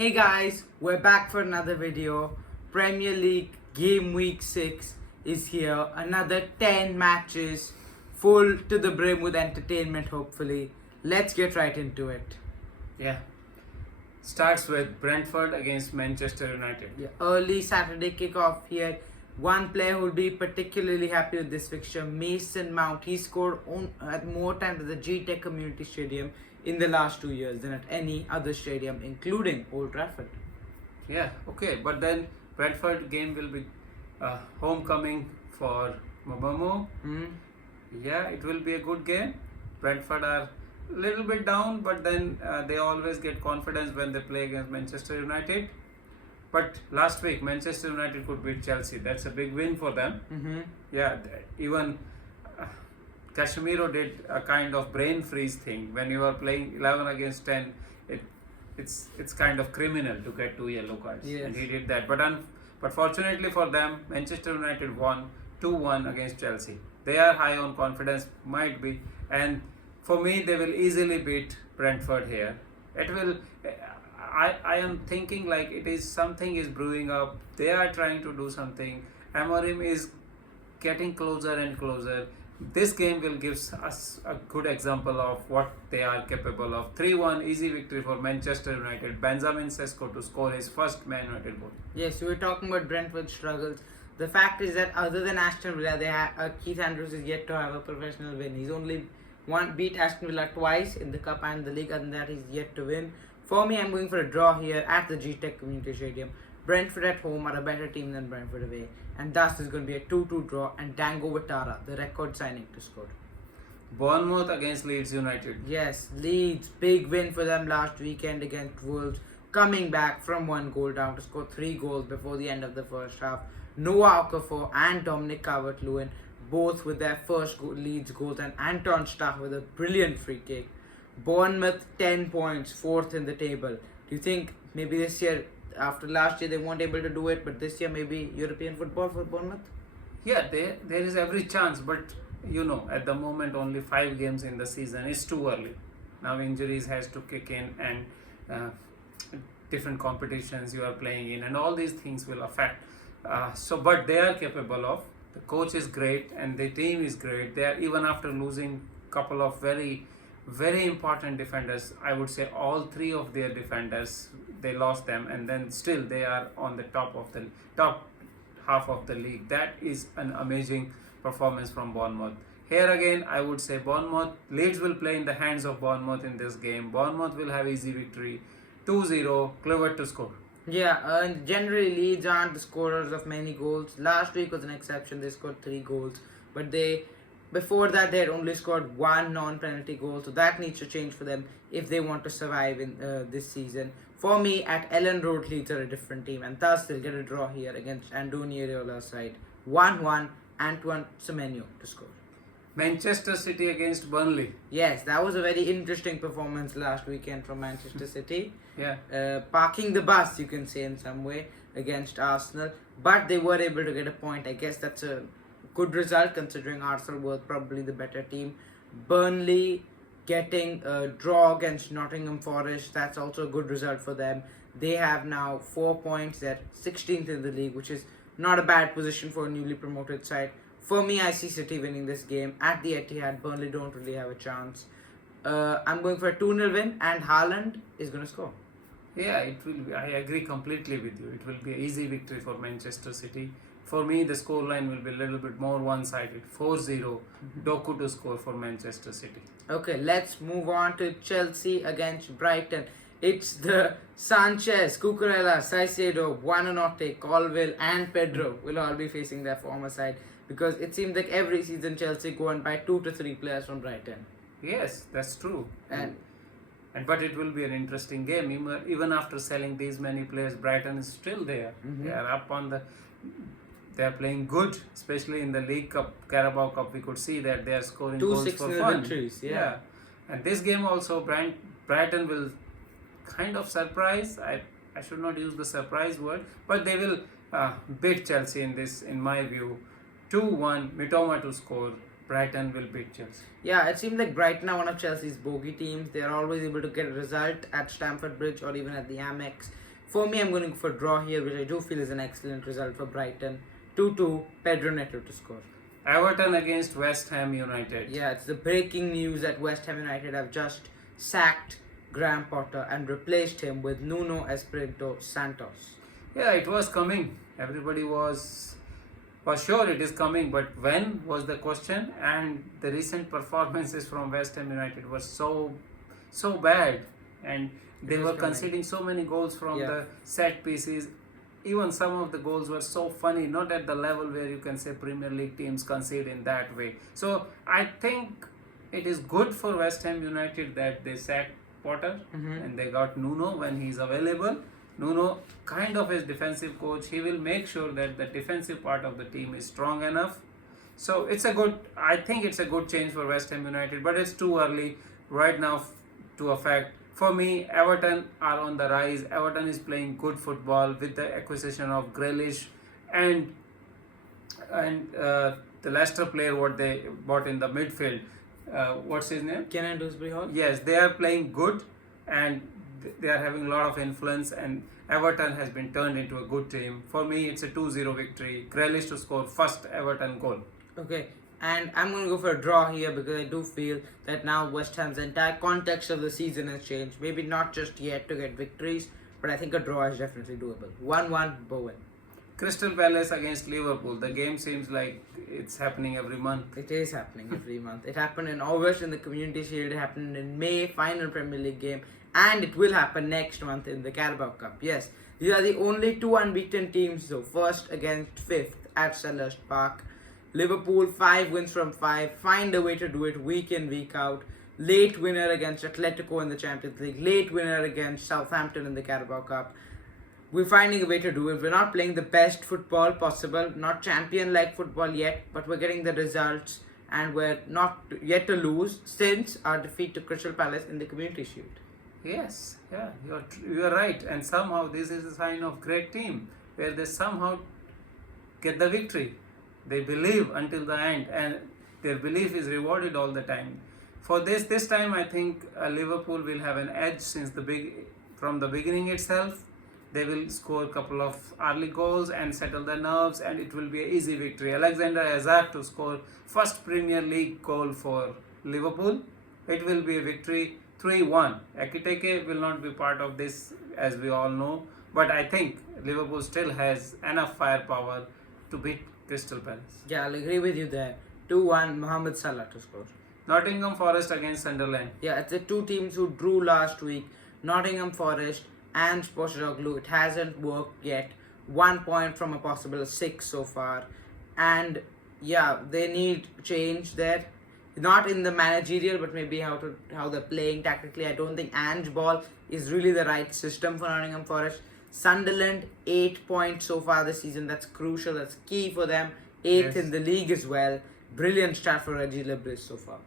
Hey guys, we're back for another video. Premier League game week 6 is here. Another 10 matches, full to the brim with entertainment hopefully. Let's get right into it. Yeah. Starts with Brentford against Manchester United. Yeah, early Saturday kickoff here. One player who'll be particularly happy with this fixture, Mason Mount. He scored at more times at the GTech Community Stadium in the last 2 years than at any other stadium, including Old Trafford. Yeah, okay. But then Brentford game will be homecoming for Mobomo. Yeah, it will be a good game. Brentford are a little bit down, but then they always get confidence when they play against Manchester United. But last week, Manchester United could beat Chelsea. That's a big win for them. Yeah, even Casemiro did a kind of brain freeze thing. When you are playing 11 against 10, it's kind of criminal to get 2 yellow cards. Yes. And he did that. But fortunately for them, Manchester United won 2-1 against Chelsea. They are high on confidence, might be. And for me, they will easily beat Brentford here. It will. I am thinking like it is something is brewing up. They are trying to do something. Amorim is getting closer and closer. This game will give us a good example of what they are capable of. 3-1 easy victory for Manchester United. Benjamin Sesko to score his first Man United goal. Yes, we were talking about Brentford's struggles. The fact is that other than Aston Villa, they Keith Andrews is yet to have a professional win. He's only beat Aston Villa twice in the cup and the league, and that he's yet to win. For me, I'm going for a draw here at the GTech Community Stadium. Brentford at home are a better team than Brentford away, and thus is going to be a 2-2 draw, and Dango Watara, the record signing, to score. Bournemouth against Leeds United. Yes, Leeds, big win for them last weekend against Wolves, coming back from 1 goal down to score 3 goals before the end of the first half. Noah Okafor and Dominic Calvert-Lewin, both with their first Leeds goals, and Anton Stach with a brilliant free kick. Bournemouth 10 points, 4th in the table. Do you think maybe this year, after last year they weren't able to do it, but this year maybe European football for Bournemouth? Yeah, there is every chance, but at the moment only 5 games in the season is too early. Now injuries has to kick in, and different competitions you are playing in, and all these things will affect. But they are capable of. The coach is great, and the team is great. They are, even after losing couple of very, very important defenders. I would say all 3 of their defenders, they lost them, and then still they are on the top half of the league. That is an amazing performance from Bournemouth. Here again, I would say Bournemouth. Leeds will play in the hands of Bournemouth in this game. Bournemouth will have easy victory. 2-0, Kluivert to score. Yeah, and generally Leeds aren't the scorers of many goals. Last week was an exception. They scored 3 goals, but before that, they had only scored 1 non-penalty goal, so that needs to change for them if they want to survive in this season. For me, at Ellen Road, Leeds are a different team, and thus they'll get a draw here against Andoni Iraola's side. 1-1, Antoine Semenyo to score. Manchester City against Burnley. Yes, that was a very interesting performance last weekend from Manchester City. Yeah. Parking the bus, you can say, in some way, against Arsenal, but they were able to get a point. I guess that's a good result considering Arsenal were probably the better team. Burnley getting a draw against Nottingham Forest, that's also a good result for them. They have now 4 points. They're 16th in the league, which is not a bad position for a newly promoted side. For me, I see City winning this game at the Etihad. Burnley don't really have a chance. I'm going for a 2-0 win, and Haaland is going to score. Yeah, it will be. I agree completely with you. It will be an easy victory for Manchester City. For me, the scoreline will be a little bit more one-sided. 4-0, Doku to score for Manchester City. Okay, let's move on to Chelsea against Brighton. It's the Sanchez, Cucurella, Caicedo, Buonanotte, Colville and Pedro will all be facing their former side, because it seems like every season Chelsea go and buy 2 to 3 players from Brighton. Yes, that's true. But it will be an interesting game. Even after selling these many players, Brighton is still there. They are up on the. They are playing good, especially in the League Cup, Carabao Cup. We could see that they are scoring goals for fun. Victories, yeah. And this game also, Brighton will kind of surprise. I should not use the surprise word, but they will beat Chelsea in this, in my view. 2-1, Mitoma to score. Brighton will beat Chelsea. Yeah, it seems like Brighton are one of Chelsea's bogey teams. They are always able to get a result at Stamford Bridge or even at the Amex. For me, I'm going for draw here, which I do feel is an excellent result for Brighton. 2-2, Pedro Neto to score. Everton against West Ham United. Yeah, it's the breaking news that West Ham United have just sacked Graham Potter and replaced him with Nuno Espirito Santos. Yeah, it was coming. Everybody was sure it is coming, but when was the question? And the recent performances from West Ham United were so bad, and they was were coming. conceding so many goals from Yeah. the set pieces. Even some of the goals were so funny, not at the level where you can say Premier League teams concede in that way. So I think it is good for West Ham United that they sacked Potter and they got Nuno when he's available. Nuno, kind of his defensive coach, he will make sure that the defensive part of the team is strong enough. So I think it's a good change for West Ham United, but it's too early right now to affect. For me, Everton are on the rise. Everton is playing good football with the acquisition of Grealish and the Leicester player what they bought in the midfield. What's his name? Kenan Dewsbury Hall? Yes, they are playing good and they are having a lot of influence, and Everton has been turned into a good team. For me, it's a 2-0 victory. Grealish to score first Everton goal. Okay, and I'm going to go for a draw here because I do feel that now West Ham's entire context of the season has changed. Maybe not just yet to get victories, but I think a draw is definitely doable. 1-1 Bowen. Crystal Palace against Liverpool. The game seems like it's happening every month. It is happening every month. It happened in August in the Community Shield, it happened in May, final Premier League game, and it will happen next month in the Carabao Cup. Yes, these are the only two unbeaten teams though. First against fifth at Selhurst Park. Liverpool 5 wins from 5, find a way to do it week in, week out. Late winner against Atletico in the Champions League, late winner against Southampton in the Carabao Cup. We're finding a way to do it. We're not playing the best football possible, not champion-like football yet, but we're getting the results and we're not yet to lose since our defeat to Crystal Palace in the Community Shield. Yes, yeah, you're right. And somehow this is a sign of great team where they somehow get the victory. They believe until the end, and their belief is rewarded all the time. For this time, I think Liverpool will have an edge from the beginning itself. They will score a couple of early goals and settle the nerves, and it will be an easy victory. Alexander Isak to score first Premier League goal for Liverpool. It will be a victory 3-1. Ekitike will not be part of this, as we all know, but I think Liverpool still has enough firepower to beat Crystal Palace. Yeah, I'll agree with you there. 2-1 Mohamed Salah to score. Nottingham Forest against Sunderland. Yeah, it's the two teams who drew last week. Nottingham Forest and Postecoglou. It hasn't worked yet. 1 point from a possible 6 so far. And yeah, they need change there. Not in the managerial, but maybe how they're playing tactically. I don't think Ange ball is really the right system for Nottingham Forest. Sunderland 8 points so far this season. That's crucial. That's key for them. 8th Yes. in the league as well. Brilliant start for Reggie Lebris so far.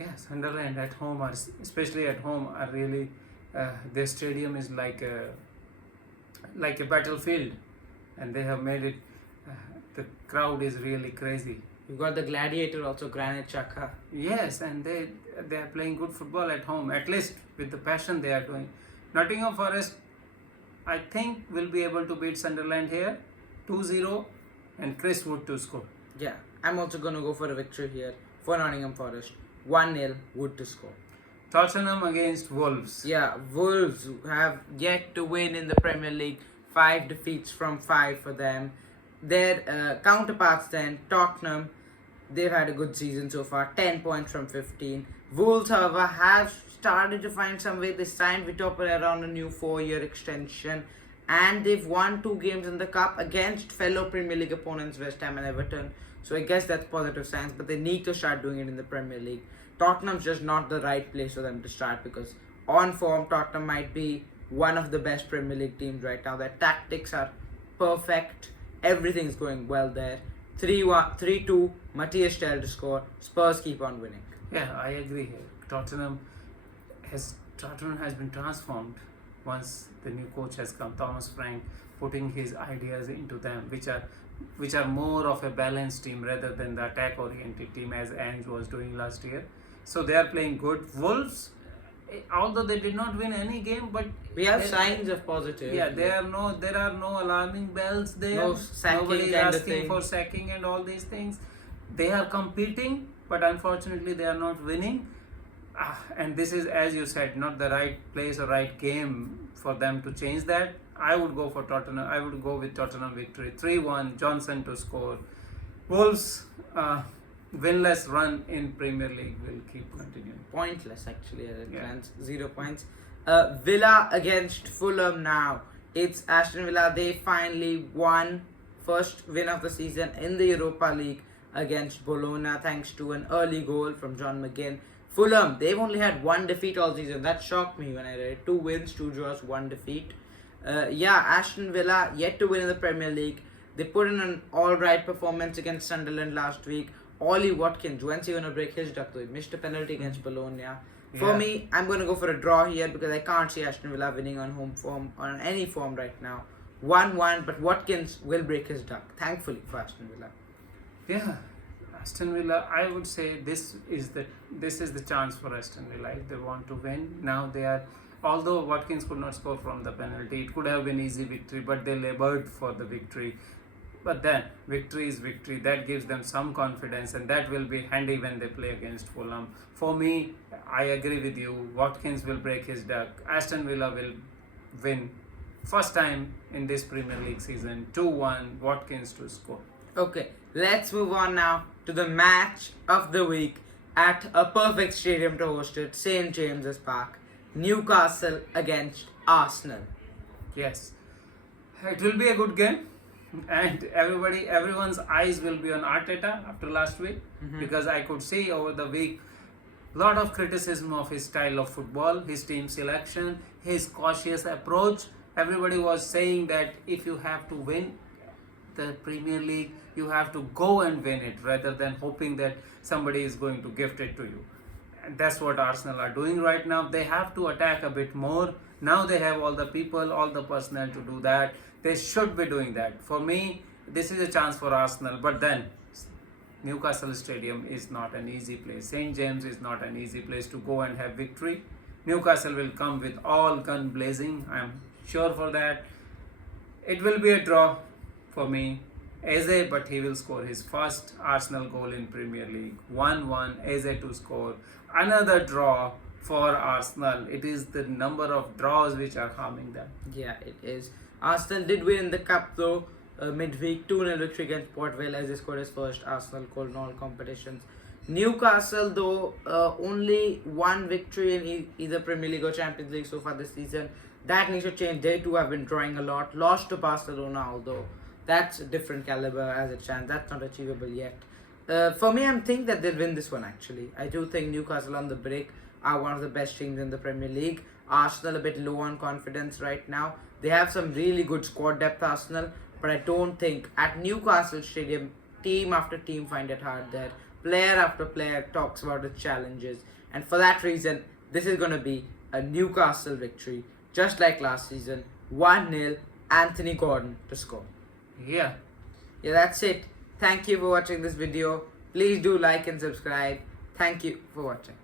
Yeah, Sunderland at home, especially at home, are really their stadium is like a battlefield, and they have made it. The crowd is really crazy. You've got the Gladiator also, Granit Xhaka. Yes, and they are playing good football at home, at least with the passion they are doing. Nottingham Forest, I think, will be able to beat Sunderland here, 2-0, and Chris Wood to score. Yeah, I'm also going to go for a victory here for Nottingham Forest. 1-0, Wood to score. Tottenham against Wolves. Yeah, Wolves have yet to win in the Premier League. 5 defeats from 5 for them. Their counterparts then, Tottenham, they've had a good season so far. 10 points from 15. Wolves, however, have started to find some way. They signed Vitor Pereira on a new 4-year extension. And they've won 2 games in the cup against fellow Premier League opponents West Ham and Everton. So I guess that's positive signs, but they need to start doing it in the Premier League. Tottenham's just not the right place for them to start because on form, Tottenham might be one of the best Premier League teams right now. Their tactics are perfect. Everything's going well there. 3-2, Matthias Tel to score. Spurs keep on winning. Yeah, I agree here. Tottenham has been transformed once the new coach has come, Thomas Frank, putting his ideas into them, which are more of a balanced team rather than the attack-oriented team as Ange was doing last year. So they are playing good. Wolves, although they did not win any game, but We have they- signs of positive. Yeah, there are no alarming bells there. No sacking Nobody is kind of asking thing. for sacking and all these things. They are competing, but unfortunately they are not winning. And this is, as you said, not the right place or right game for them to change that. I would go for Tottenham. I would go with Tottenham victory 3-1. Johnson to score. Wolves winless run in Premier League will keep continuing. Pointless actually as it Yeah. stands. 0 points. Villa against Fulham now. It's Aston Villa. They finally won first win of the season in the Europa League against Bologna thanks to an early goal from John McGinn. Fulham, they've only had one defeat all season. That shocked me when I read it. 2 wins, 2 draws, 1 defeat. Aston Villa yet to win in the Premier League. They put in an alright performance against Sunderland last week. Ollie Watkins, when's he gonna break his duck though? He missed a penalty against Bologna. For Yeah. me, I'm gonna go for a draw here because I can't see Aston Villa winning on home form or on any form right now. 1-1, but Watkins will break his duck. Thankfully for Aston Villa. Yeah, Aston Villa. I would say this is the chance for Aston Villa if they want to win. Now they are. Although Watkins could not score from the penalty, it could have been easy victory, but they labored for the victory. But then victory is victory. That gives them some confidence, and that will be handy when they play against Fulham. For me, I agree with you. Watkins will break his duck. Aston Villa will win. First time in this Premier League season, 2-1. Watkins to score. Okay, let's move on now to the match of the week at a perfect stadium to host it, St. James's Park. Newcastle against Arsenal. Yes, it will be a good game, and everyone's eyes will be on Arteta after last week because I could see over the week lot of criticism of his style of football, his team selection, his cautious approach. Everybody was saying that if you have to win the Premier League, you have to go and win it rather than hoping that somebody is going to gift it to you. And that's what Arsenal are doing right now. They have to attack a bit more. Now they have all the people, all the personnel to do that. They should be doing that. For me, this is a chance for Arsenal. But then, Newcastle Stadium is not an easy place. St. James is not an easy place to go and have victory. Newcastle will come with all gun blazing. I'm sure for that. It will be a draw for me. Eze, but he will score his first Arsenal goal in Premier League. 1-1, Eze to score. Another draw for Arsenal. It is the number of draws which are harming them. Yeah, it is. Arsenal did win in the cup though, midweek 2-0 victory against Port Vale as he scored his first Arsenal goal in all competitions. Newcastle though, only one victory in either Premier League or Champions League so far this season. That needs to change. They too have been drawing a lot. Lost to Barcelona although. That's a different caliber as it stands. That's not achievable yet. For me, I'm thinking that they'll win this one actually. I do think Newcastle on the break are one of the best teams in the Premier League. Arsenal a bit low on confidence right now. They have some really good squad depth, Arsenal, but I don't think at Newcastle Stadium, team after team find it hard there. Player after player talks about its challenges, and for that reason, this is going to be a Newcastle victory, just like last season. 1-0, Anthony Gordon to score. Yeah. Yeah, that's it. Thank you for watching this video. Please do like and subscribe. Thank you for watching.